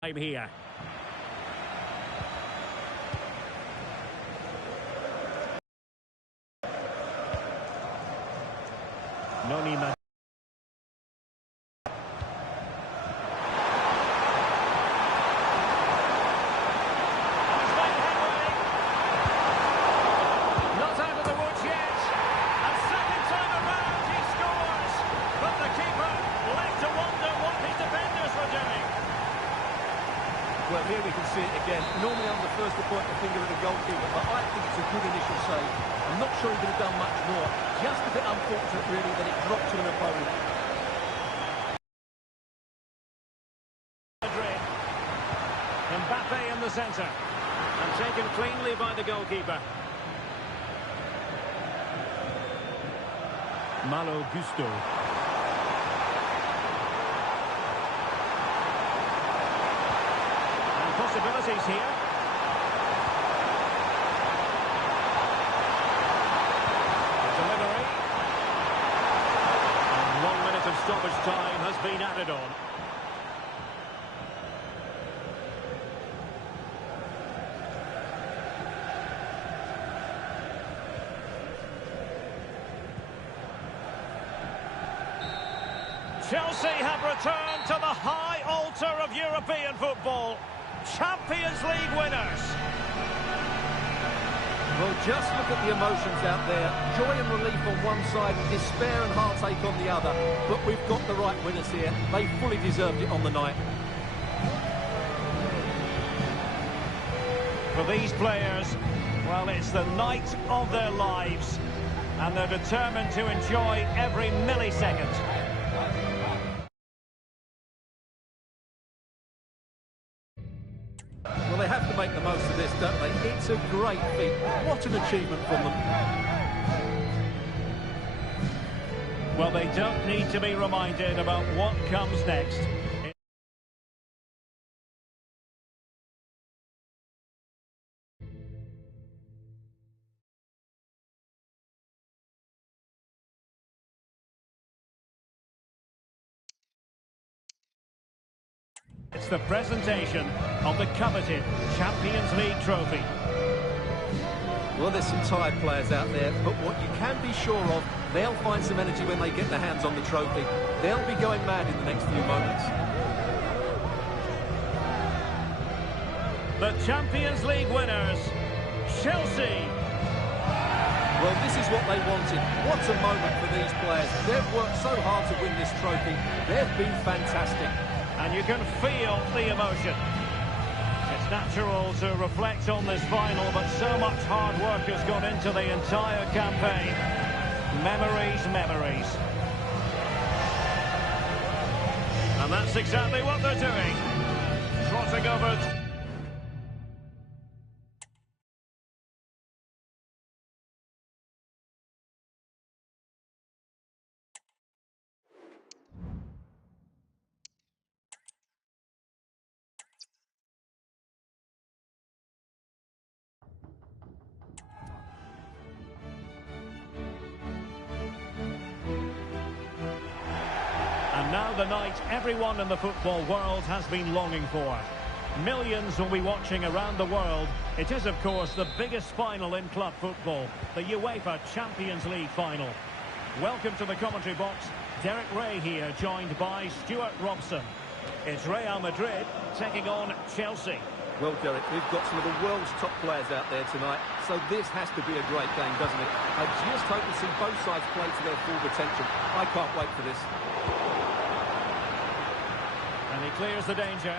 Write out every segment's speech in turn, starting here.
I'm here. Noni. Well, here we can see it again. Normally I'm the first to point the finger at the goalkeeper, but I think it's a good initial save. I'm not sure he could have done much more. Just a bit unfortunate, really, that it dropped to an opponent. Mbappe in the centre. And taken cleanly by the goalkeeper. Malo Gusto. Possibilities here. The delivery. And 1 minute of stoppage time has been added on. Chelsea have returned to the high altar of European football. Champions League winners. Well, just look at the emotions out there. Joy and relief on one side, despair and heartache on the other. But we've got the right winners here. They fully deserved it on the night. For these players, well, it's the night of their lives. And they're determined to enjoy every millisecond. Well, they have to make the most of this, don't they? It's a great feat. What an achievement from them. Well, they don't need to be reminded about what comes next. It's the presentation of the coveted Champions League trophy. Well, there's some tired players out there, but what you can be sure of, they'll find some energy when they get their hands on the trophy. They'll be going mad in the next few moments. The Champions League winners, Chelsea. Well, this is what they wanted. What a moment for these players. They've worked so hard to win this trophy. They've been fantastic. And you can feel the emotion. It's natural to reflect on this final, but so much hard work has gone into the entire campaign. Memories, memories. And that's exactly what they're doing. Trotting over... And now the night everyone in the football world has been longing for. Millions will be watching around the world. It is, of course, the biggest final in club football, the UEFA Champions League final. Welcome to the commentary box. Derek Ray here, joined by Stuart Robson. It's Real Madrid taking on Chelsea. Well, Derek, we've got some of the world's top players out there tonight, so this has to be a great game, doesn't it? I just hope to see both sides play to their full potential. I can't wait for this. And he clears the danger.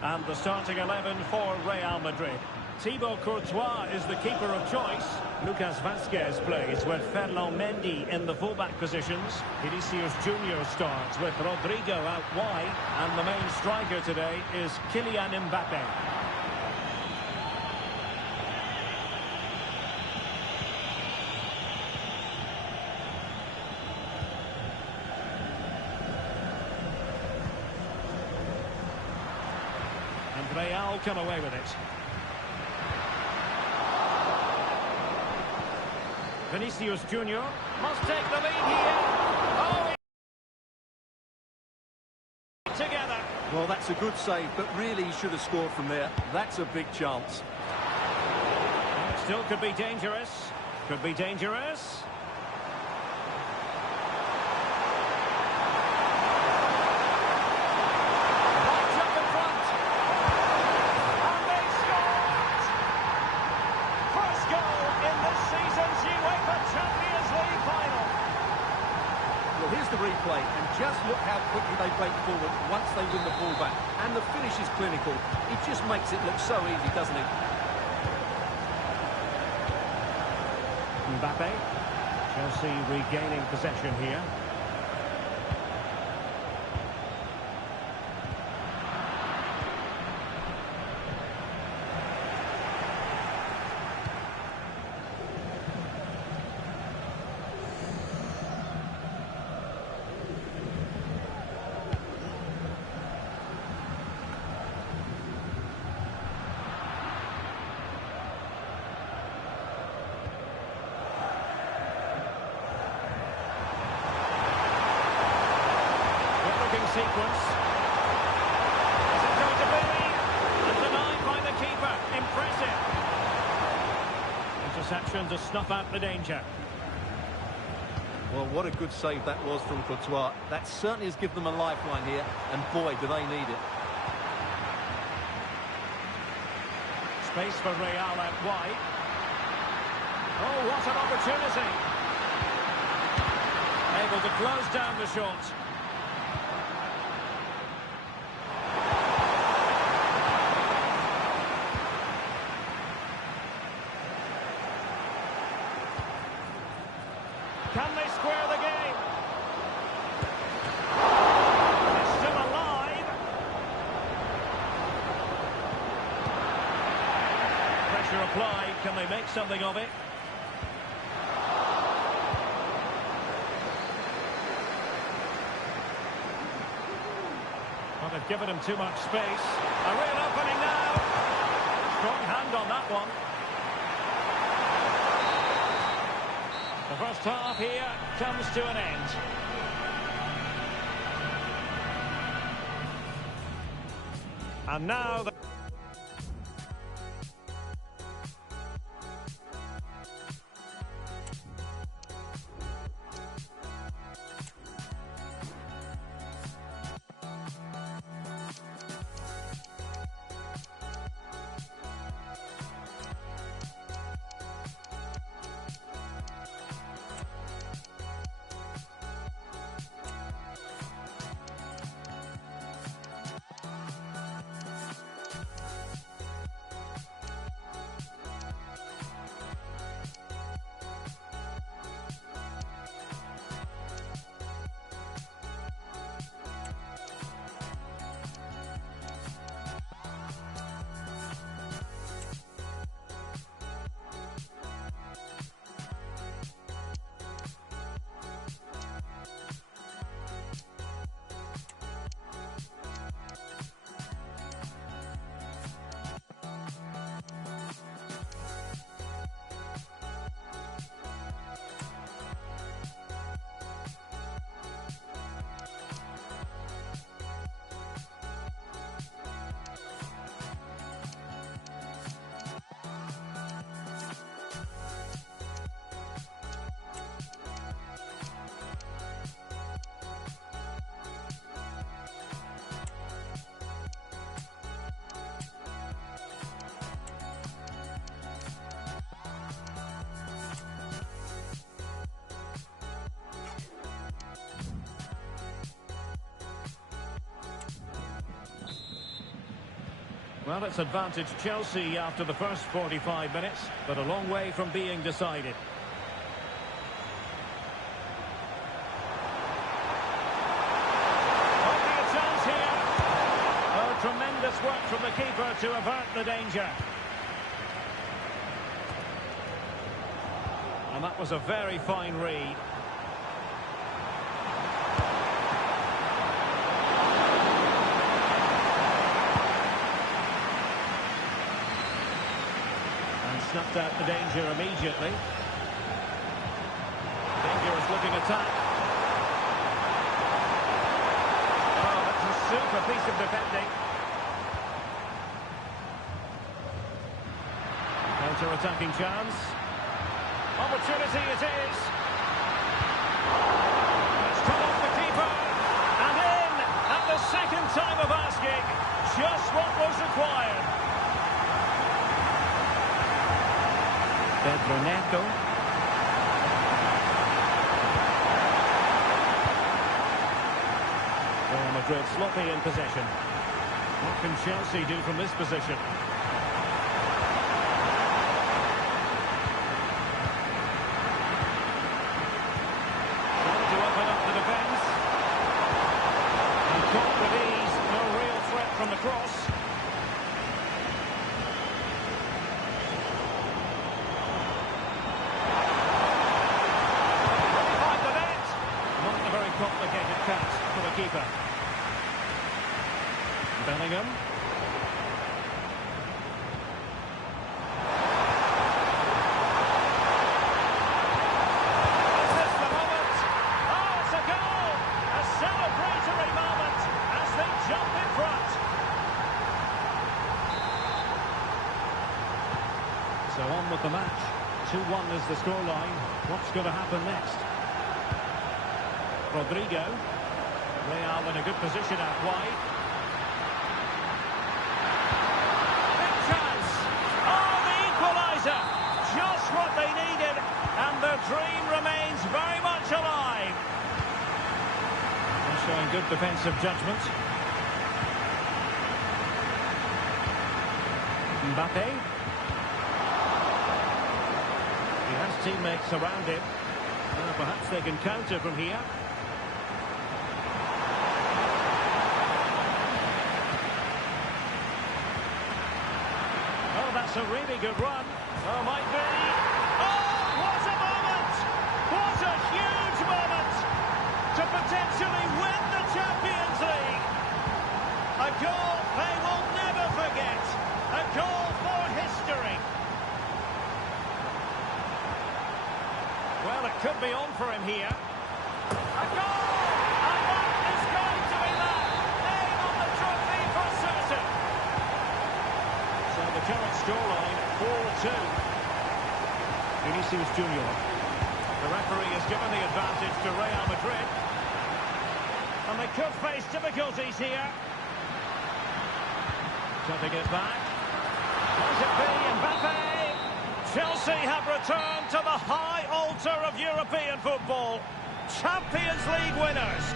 And the starting 11 for Real Madrid. Thibaut Courtois is the keeper of choice. Lucas Vazquez plays with Ferland Mendy in the fullback positions. Vinicius Junior starts with Rodrigo out wide. And the main striker today is Kylian Mbappe. And Real come away with it. Vinicius Junior must take the lead here. Oh, together. Well, that's a good save, but really he should have scored from there. That's a big chance. It still could be dangerous. Could be dangerous. Right up in front. And they scored! First goal in this season's UEFA Champions League final. Well, here's the replay, and just look how quickly they break forward once they win the ball back. And the finish is clinical. It just makes it look so easy, doesn't it? Mbappe. Chelsea regaining possession here. Sequence. Is it going to be? And denied by the keeper. Impressive. Interception to snuff out the danger. Well, what a good save that was from Courtois. That certainly has given them a lifeline here, and boy, do they need it. Space for Real out wide. Oh, what an opportunity. Able to close down the shot. Can they square the game? They're still alive. Pressure applied. Can they make something of it? Well, they've given him too much space. A real opening now. Strong hand on that one. The first half here comes to an end. And now the Well, it's advantage Chelsea after the first 45 minutes, but a long way from being decided. Might be a chance here. Oh, tremendous work from the keeper to avert the danger. And that was a very fine read. Snuffed out the danger immediately. Dangerous looking attack. Oh, that's a super a piece of defending. Counter-attacking chance. Opportunity it is. It's come off the keeper. And in at the second time of asking. Just what was required. Pedro Neto. Real Madrid sloppy in possession. What can Chelsea do from this position? Trying to open up the defence. And caught with ease. No real threat from the cross. Behind the net. Not a very complicated catch for the keeper. Bellingham. Is this the moment? Oh, it's a goal! A celebratory moment as they jump in front. So on with the match. 2-1 is the scoreline. What's going to happen next? Rodrigo. Real in a good position out wide. Just what they needed, and their dream remains very much alive. And showing good defensive judgment. Mbappe. He has teammates around him. Perhaps they can counter from here. Oh, that's a really good run. Oh, might be. Oh, what a moment! What a huge moment to potentially win the Champions League. A goal they will never forget. A goal for history. Well, it could be on for him here. A goal! And that is going to be that. Name on the trophy for certain. So the current scoreline, 4-2. Vinicius Junior. The referee has given the advantage to Real Madrid. And they could face difficulties here. Cutting it back. Does it be Mbappe? Chelsea have returned to the high altar of European football. Champions League winners.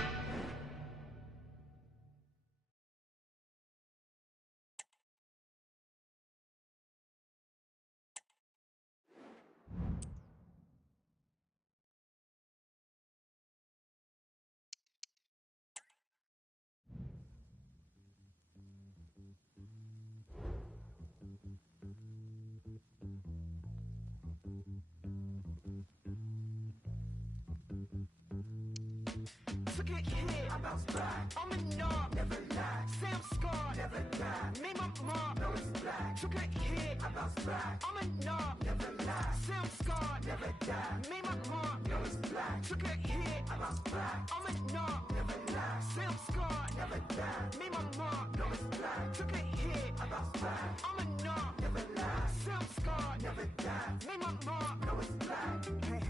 Took it here, I bounced back. I'm a knob, never lie. Say I'm scarred, never die. Made my mark, no it's black. Took it here, I bounced back. I'm a knob, never lie. Say I'm scarred, never die. Made my mark, no it's black. Took it here, I bounced back. I'm a knob, never lie. Say I'm scarred, never die. Made my mark, no it's black. Took it here, I bounced back. I'm a knob, never lie. Say I'm scarred, never die. Made my mark, no it's black. Hey,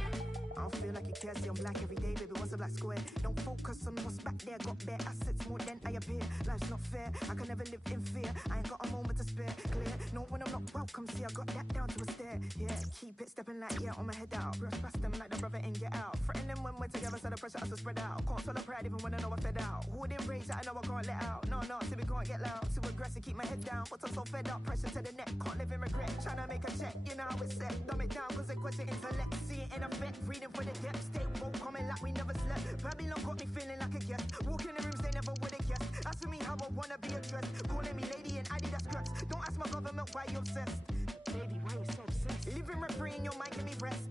I don't feel like you care, see I'm black every day, baby, what's a black square? Don't focus on what's back there, got bare assets more than I appear. Life's not fair, I can never live in fear. I ain't got a moment to spare, clear. No, when I'm not welcome, see I got that down to a stare. Yeah, keep it stepping like, yeah, on my head out. Brush past them like the brother in Get Out. Threaten them when we're together, so the pressure has to spread out. Can't swallow pride even when I know I fed out. Who would embrace that I know I can't let out? No, no, see we can't get loud. Too aggressive, keep my head down, but I'm so fed up. Pressure to the neck, can't live in regret. Tryna make a check, you know how it's set. Dumb it down, cause it question intellect. See it in effect, reading for the depth. Stay woke, coming like we never slept. Babylon got me feeling like a guest. Walk in the rooms they never would have guessed. Asking me how I wanna be addressed. Calling me lady and Adidas cracks. Don't ask my government why you're obsessed. Baby, why you so obsessed? Living rent free in your mind, give me rest.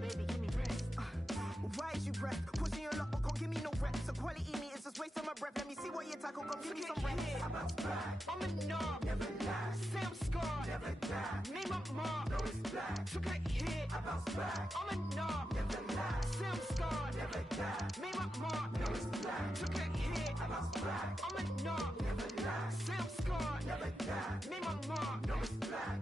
Baby, give me rest. Why is you breath? Pushing your luck, but can't give me no reps. So quality me is just wasting my breath. Let me see what you tackle, come give me some rest. I'm a knob, never lie. Say I'm scarred, never die. Name my mark, no it's black. Took a hit, I bounce back. I'm a knob, never lie. Say I'm scarred, never die. Made my mark, no it's black. Took a hit, I bounce back. I'm a knob,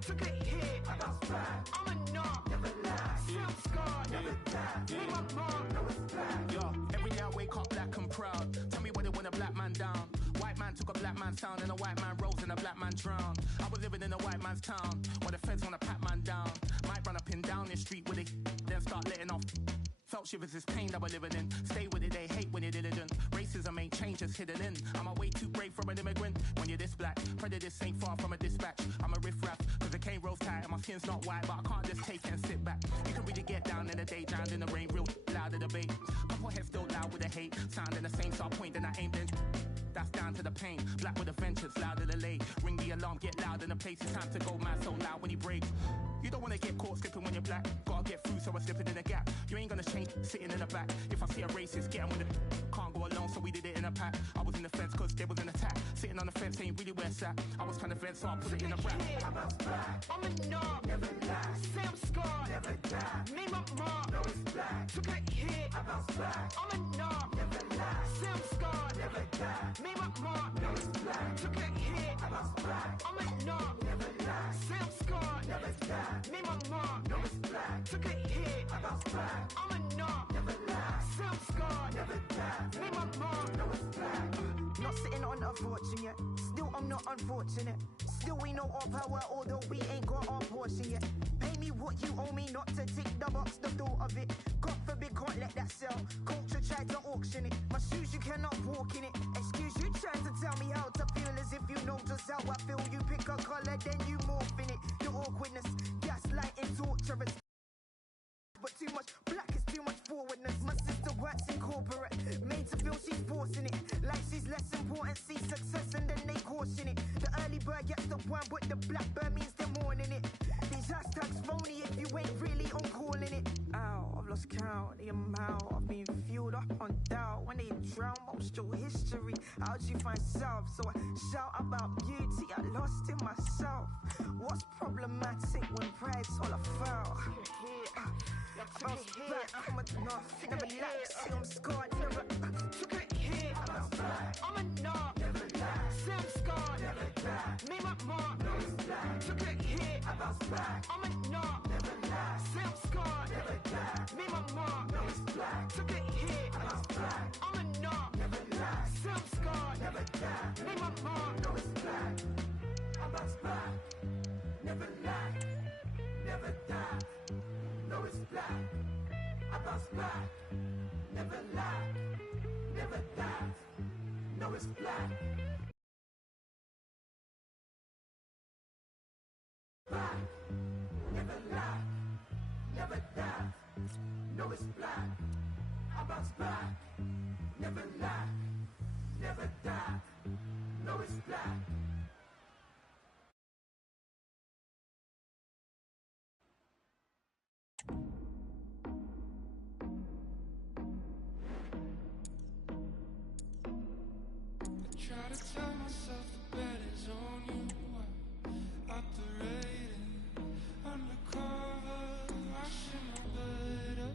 Took a hit, I bounce back. I'm a knock, never last. See I'm scarred, never die. Leave my mark, no it's black. Yo, every day I wake up black and proud. Tell me what it when a black man down. White man took a black man's sound and a white man rose and a black man drowned. I was living in a white man's town where the feds wanna pat man down. Might run up and down the street with it, then start letting off. Felt shivers is pain that we're living in. Stay with it, they hate when you're diligent. Racism ain't change, just hidden in. I'm a way too brave from an immigrant. When you're this black, prejudice ain't far from a dispatch. I'm a riff-raff, cause the cane rolls tight and my skin's not white. But I can't just take it and sit back. You can really get down in the day, drowned in the rain, real loud in the debate. Couple heads still loud with the hate. Sounding the same, so I point, then I aim, then that's down to the pain. Black with a vengeance, louder than late. Ring the alarm, get loud in the place. It's time to go mad, so loud when he breaks. You don't wanna get caught slipping when you're black. Gotta get through, so I'm slipping in the gap. You ain't gonna change sitting in the back. If I see a racist, get him with the can't go alone, so we did it in a pack. I was in the fence cause there was an attack. Sitting on the fence ain't really where it's at. I was trying to vent, so I put it in a rap. I'm a knob, never last. Say I'm scarred, never die. Made my mark, no it's black. Took a hit, I bounce back. I'm a knob, never last. Say I'm scarred, never die. Made my mark, no it's black. Took a hit, I bounce back. I'm a knob, never last. Say I'm scarred, never die. Made my mark, no it's black. Took a hit, I bounce back. I'm a knob, never last. Say I'm scarred, never die. Made my mark, no it's black. Not sitting on a fortune yet. Still I'm not unfortunate. Still we know our power, although we ain't got our portion yet. Pay me what you owe me, not to tick the box, the thought of it. God forbid, can't let that sell. Culture tried to auction it. My shoes, you cannot walk in it. Excuse you trying to tell me how to feel as if you know just how I feel. You pick a colour, then you morph in it. Your awkwardness, gaslighting, torturous. But too much black is too much forwardness. My sister works in corporate, made to feel she's forcing it. Like she's less important, see success and then they caution it. The early bird gets the one, but the blackbird means they're mourning it. These hashtags phony if you ain't really on calling it. Ow, I've lost count the amount I've been fueled up on doubt. When they drown most your history, how'd you find self? So I shout about beauty I lost in myself. What's problematic when pride's all I felt? I'm a knob, never lax. See I'm scarred, never took a hit. I'm a knob, never lax. See I'm scarred, never die. Made my mark, no it's black. Took a hit, I bounce back. I'm a knob, never lax. See I'm scarred, never die. Made my mark, no it's black. Took a hit, I bounce back. I'm a knob, never lax. See I'm scarred, never die. Made my mark, no it's black. I bounce back, never lie, never die. No, it's black. I bounce back. Never lie. Never die. No, it's black. Black. Never lie. Never die. No, it's black. I bounce back. Never lie. Never die. No, it's black. Try to tell myself the bet is on you. Operating undercover, I should know better.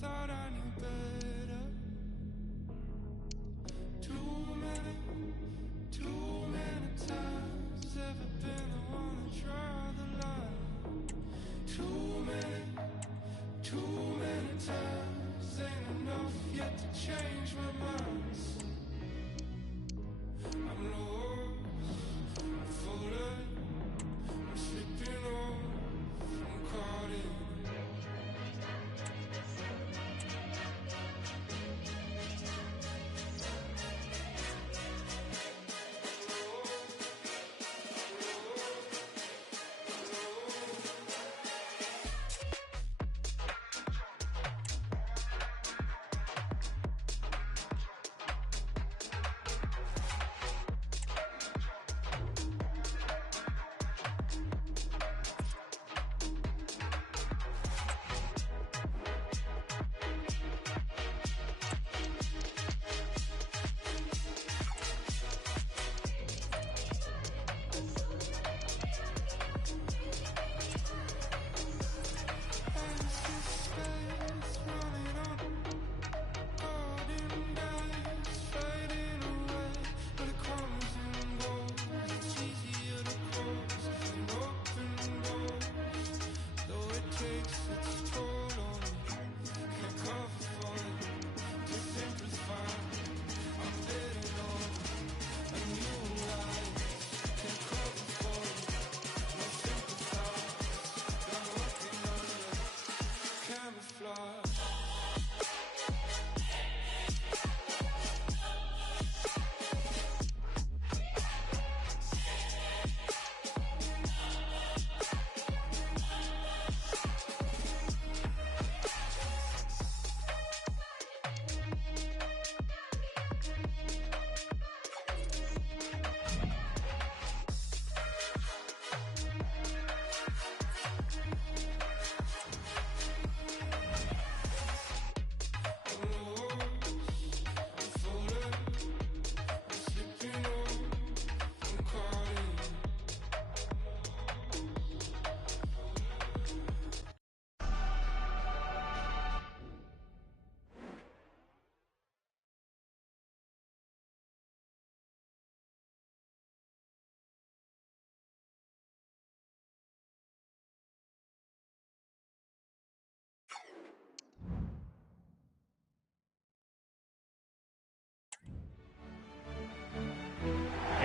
Thought I knew better.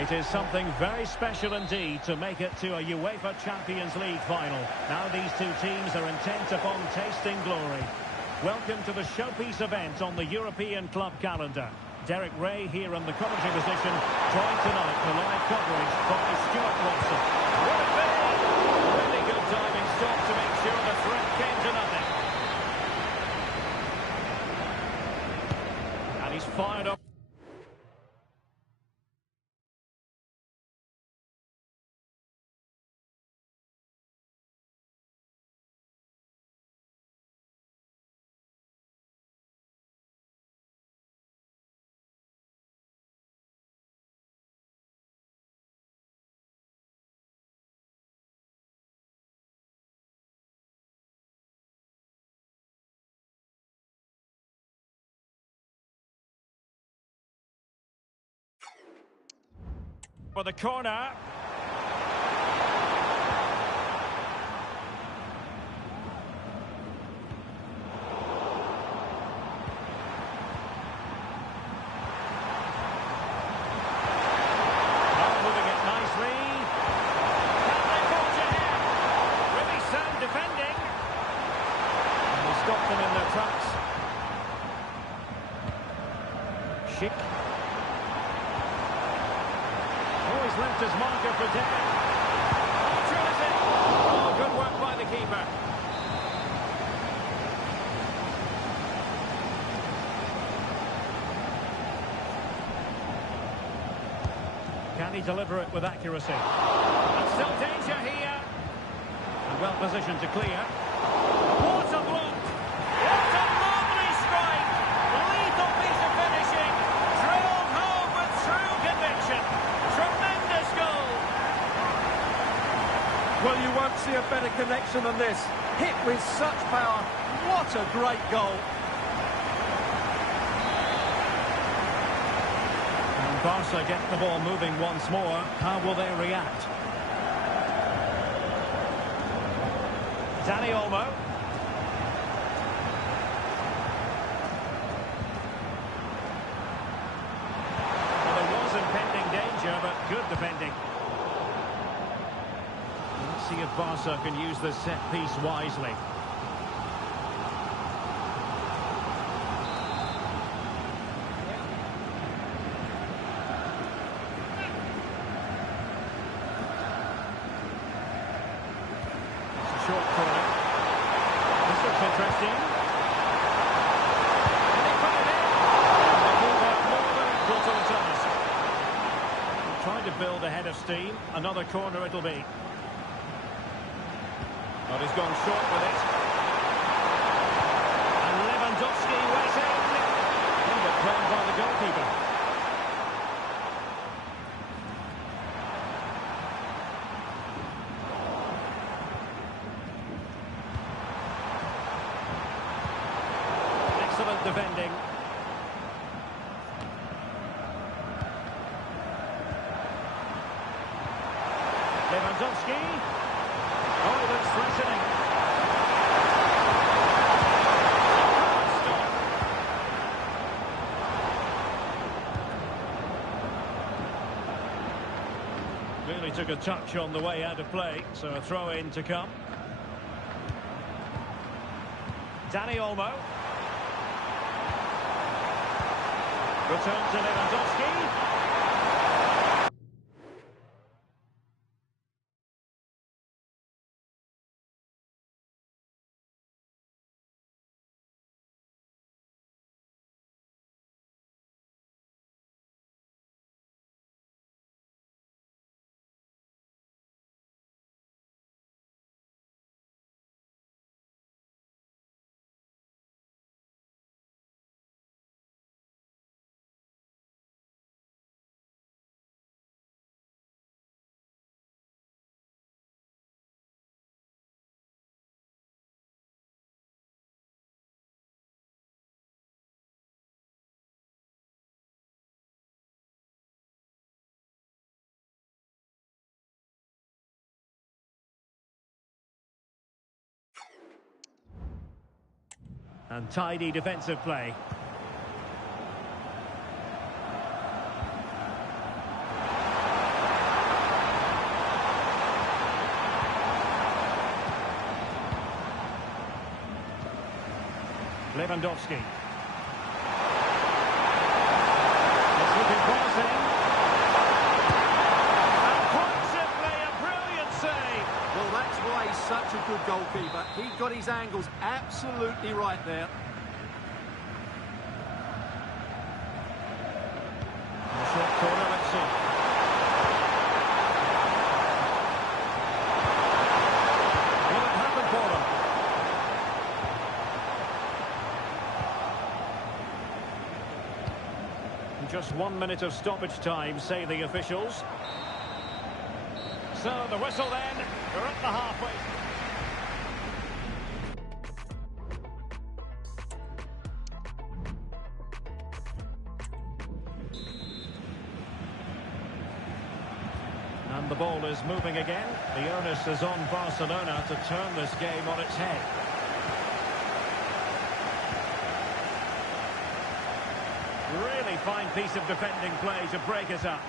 It is something very special indeed to make it to a UEFA Champions League final. Now these two teams are intent upon tasting glory. Welcome to the showpiece event on the European club calendar. Derek Ray here in the commentary position, joined tonight for live coverage by Stuart Watson. Will it be? Really good timing stop to make sure the threat came to nothing. And he's fired up. For the corner. Now moving it nicely. Can they forge ahead? Really sound defending. And he stopped them in their tracks. Schick. He's left his marker for dead. Oh, true is it? Oh, good work by the keeper. Can he deliver it with accuracy? And still danger here. And well positioned to clear. What a block! What a lovely strike! Lethal piece of finishing. Drilled home with true conviction. Tremendous goal! Well, you won't see a better connection than this. Hit with such power. What a great goal. And Barca get the ball moving once more. How will they react? Dani Olmo. Well, there was impending danger, but good defending. Let's see if Barca can use the set piece wisely. Short corner. This looks interesting. And they put it in. And the keeper more than equal to the task. Trying to build ahead of steam. Another corner it'll be. But he's gone short with it. And Lewandowski waiting. And the play by the goalkeeper. Excellent defending. Lewandowski. Oh, he looks threatening. Stop. Really took a touch on the way out of play, so a throw-in to come. Dani Olmo. Return to Lewandowski. And tidy defensive play. Lewandowski. It's looking promising. And quite simply, a brilliant save. Well, that's why he's such a good goalkeeper. He got his angles absolutely right there. A short corner, let's see. Will it happen for them? Just 1 minute of stoppage time, say the officials. So the whistle then, we're at the halfway. And the ball is moving again. The onus is on Barcelona to turn this game on its head. Really fine piece of defending play to break us up.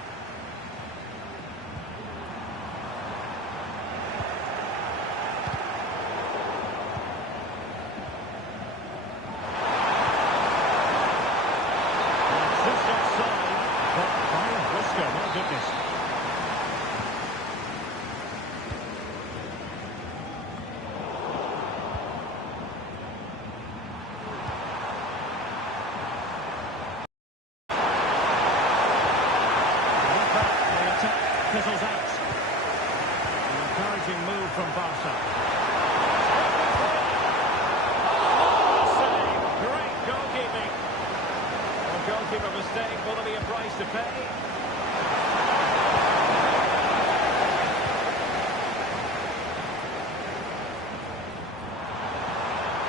Just offside, but fine Briscoe, my goodness. Fizzles out. An encouraging move from Barca. Save. Great goalkeeping. A goalkeeper mistake. Will there be a price to pay?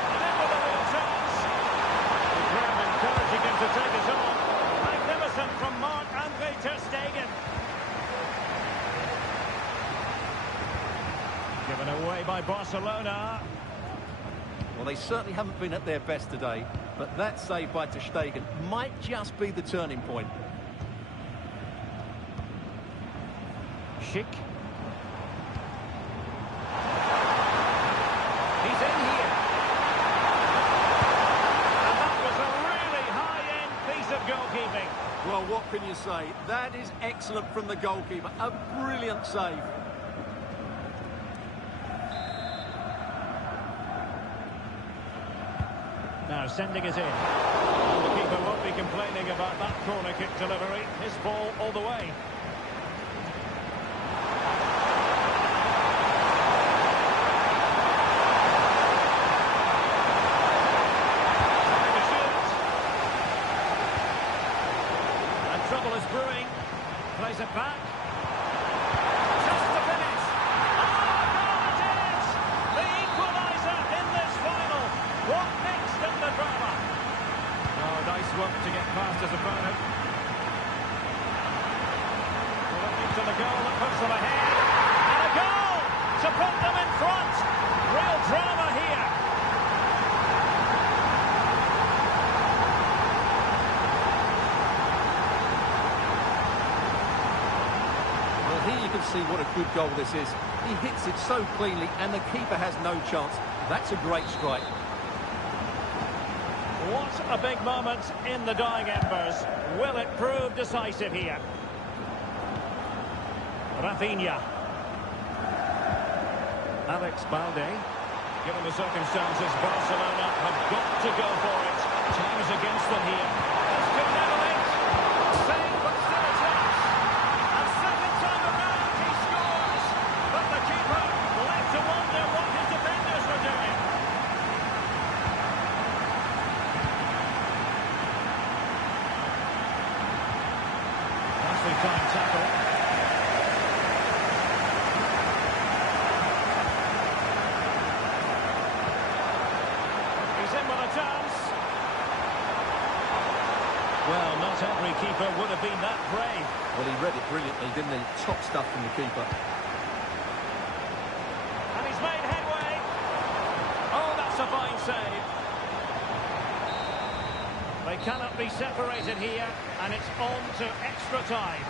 And in with a real chance. The crowd encouraging him to take it on. Magnificent from Marc-Andre ter Stegen. Given away by Barcelona. Well, they certainly haven't been at their best today, but that save by ter Stegen might just be the turning point. Schick. He's in here. And that was a really high-end piece of goalkeeping. Well, what can you say? That is excellent from the goalkeeper. A brilliant save. Now sending it in. And the keeper won't be complaining about that corner kick delivery. His ball all the way. Trying to shoot. And trouble is brewing. Plays it back. Just to finish. Oh, it is! The equaliser in this final. What next in the drama? Oh, nice work to get past his opponent. Well, looking to the goal that puts them ahead. And a goal to put them in front. Real drama here. Well, here you can see what a good goal this is. He hits it so cleanly and the keeper has no chance. That's a great strike. What a big moment in the dying embers. Will it prove decisive here? Rafinha. Alex Balde. Given the circumstances, Barcelona have got to go for it. Time is against them here. This could never it. Save, but still a chance. A second time around, he scores. But the keeper left to wonder what his defenders were doing. Nicely timed tackle. He's in with a chance. Well, not every keeper would have been that brave. Well, he read it brilliantly, didn't he? Top stuff from the keeper. And he's made headway. Oh, that's a fine save. They cannot be separated here, and it's on to extra time.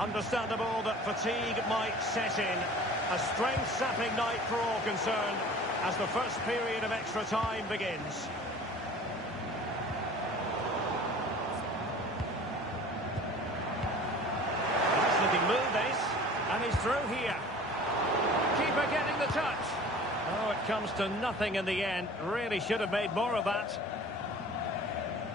Understandable that fatigue might set in. A strength-sapping night for all concerned as the first period of extra time begins. Nice looking move, this. And he's through here. Keeper getting the touch. Oh, it comes to nothing in the end. Really should have made more of that.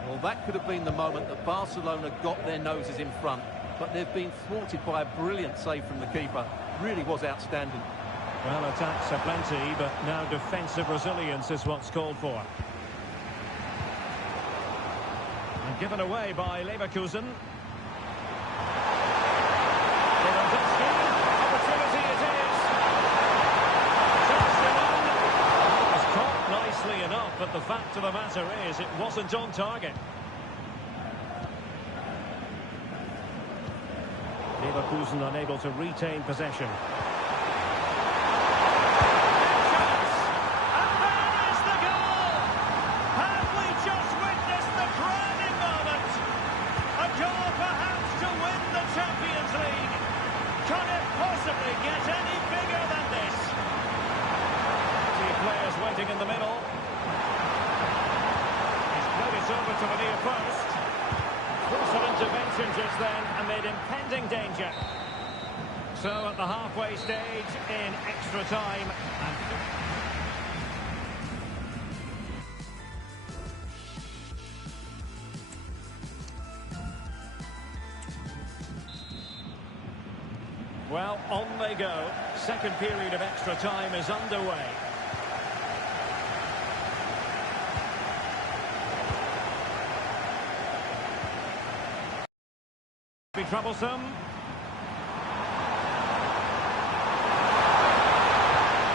Well, that could have been the moment that Barcelona got their noses in front. But they've been thwarted by a brilliant save from the keeper. Really was outstanding. Well, attacks are plenty, but now defensive resilience is what's called for. And given away by Leverkusen. Opportunity it is. Sash-Dee1. It was caught nicely enough, but the fact of the matter is it wasn't on target. Leverkusen unable to retain possession. In the middle. He's played it over to the near post. Force of intervention just then amid impending danger. So at the halfway stage in extra time. Well, on they go. Second period of extra time is underway. Be troublesome.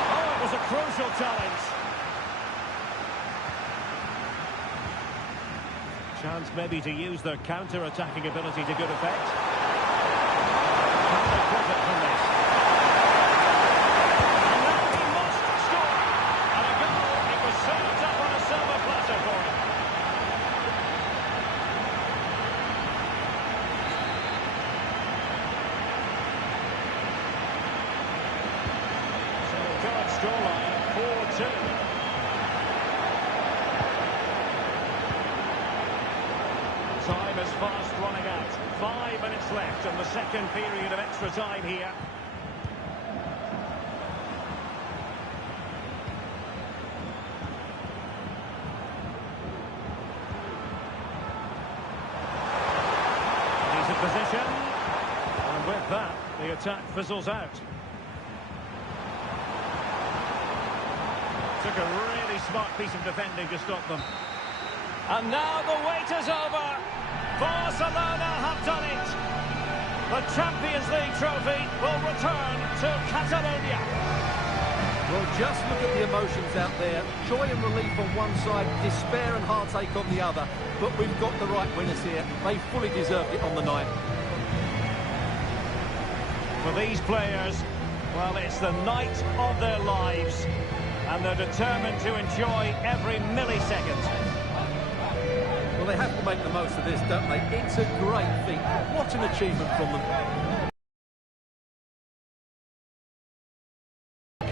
Oh, it was a crucial challenge. Chance maybe to use their counter-attacking ability to good effect. Can they profit from this? And now he must score. And a goal, it was served up on a silver platter for him. Scoreline 4-2. Time is fast running out. 5 minutes left in the second period of extra time here. He's in position. And with that, the attack fizzles out. Took a really smart piece of defending to stop them. And now the wait is over. Barcelona have done it. The Champions League trophy will return to Catalonia. Well, just look at the emotions out there. Joy and relief on one side, despair and heartache on the other. But we've got the right winners here. They fully deserved it on the night. For these players, well, it's the night of their lives. And they're determined to enjoy every millisecond. Well, they have to make the most of this, don't they? It's a great feat. What an achievement from them.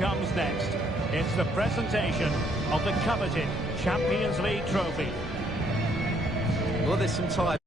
Comes next. It's the presentation of the coveted Champions League trophy. Well, there's some tired